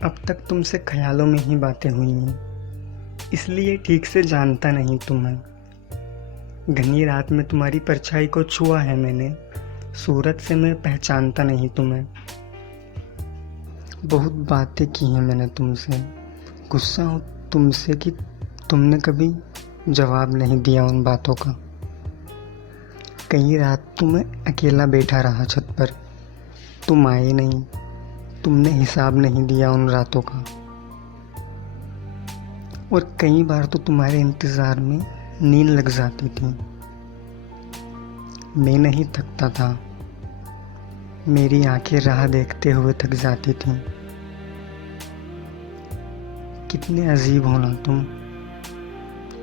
अब तक तुमसे ख्यालों में ही बातें हुई हैं, इसलिए ठीक से जानता नहीं तुम्हें। घनी रात में तुम्हारी परछाई को छुआ है मैंने, सूरत से मैं पहचानता नहीं तुम्हें। बहुत बातें की हैं मैंने तुमसे, गुस्सा हूँ तुमसे कि तुमने कभी जवाब नहीं दिया उन बातों का। कई रात तो मैं अकेला बैठा रहा छत पर, तुम आए नहीं, तुमने हिसाब नहीं दिया उन रातों का। और कई बार तो तुम्हारे इंतज़ार में नींद लग जाती थी। मैं नहीं थकता था, मेरी आंखें राह देखते हुए थक जाती थीं। कितने अजीब हो ना तुम,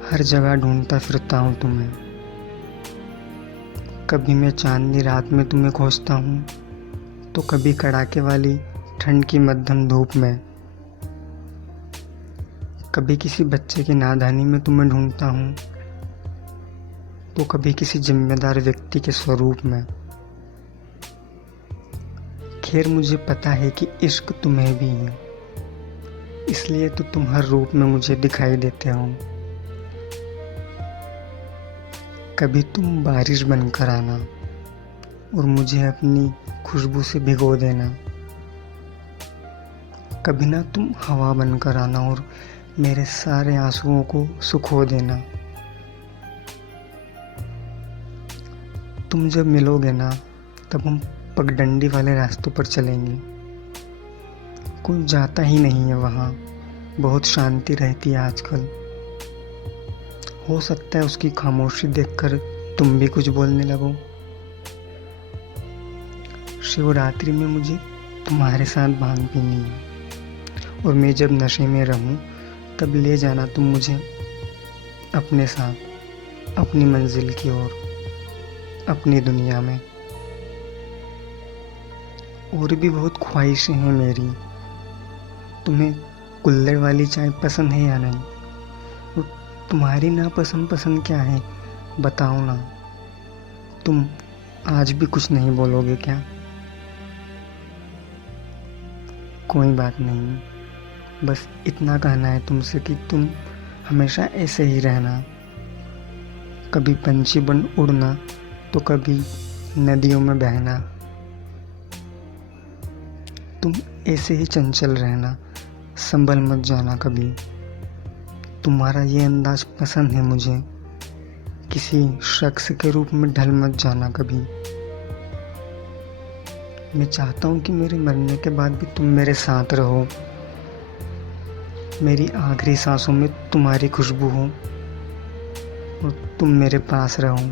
हर जगह ढूंढता फिरता हूँ तुम्हें। कभी मैं चांदनी रात में तुम्हें खोजता हूँ, तो कभी कड़ाके वाली ठंड की मध्यम धूप में। कभी किसी बच्चे की नादानी में तुम्हें ढूंढता हूँ, तो कभी किसी जिम्मेदार व्यक्ति के स्वरूप में। खैर मुझे पता है कि इश्क तुम्हें भी है, इसलिए तो तुम हर रूप में मुझे दिखाई देते हो। कभी तुम बारिश बनकर आना और मुझे अपनी खुशबू से भिगो देना। कभी ना तुम हवा बनकर आना और मेरे सारे आंसुओं को सुखो देना। तुम जब मिलोगे ना, तब हम पगडंडी वाले रास्तों पर चलेंगे। कोई जाता ही नहीं है वहाँ, बहुत शांति रहती है आजकल। हो सकता है उसकी खामोशी देखकर तुम भी कुछ बोलने लगो। शिवरात्रि में मुझे तुम्हारे साथ भांग पीनी है, और मैं जब नशे में रहूं तब ले जाना तुम मुझे अपने साथ, अपनी मंजिल की ओर, अपनी दुनिया में। और भी बहुत ख्वाहिशें हैं मेरी। तुम्हें कुल्हड़ वाली चाय पसंद है या नहीं? और तुम्हारी नापसंद क्या है, बताओ ना। तुम आज भी कुछ नहीं बोलोगे क्या? कोई बात नहीं, बस इतना कहना है तुमसे कि तुम हमेशा ऐसे ही रहना। कभी पंछी बन उड़ना, तो कभी नदियों में बहना। तुम ऐसे ही चंचल रहना, संभल मत जाना कभी। तुम्हारा ये अंदाज पसंद है मुझे, किसी शख्स के रूप में ढल मत जाना कभी। मैं चाहता हूँ कि मेरे मरने के बाद भी तुम मेरे साथ रहो, मेरी आखिरी सांसों में तुम्हारी खुशबू हो और तुम मेरे पास रहो।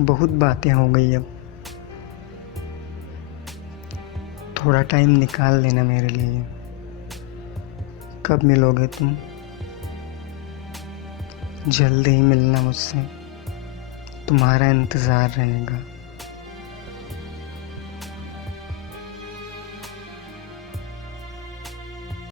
बहुत बातें हो गई, अब थोड़ा टाइम निकाल लेना मेरे लिए। कब मिलोगे तुम? जल्दी ही मिलना मुझसे, तुम्हारा इंतज़ार रहेगा।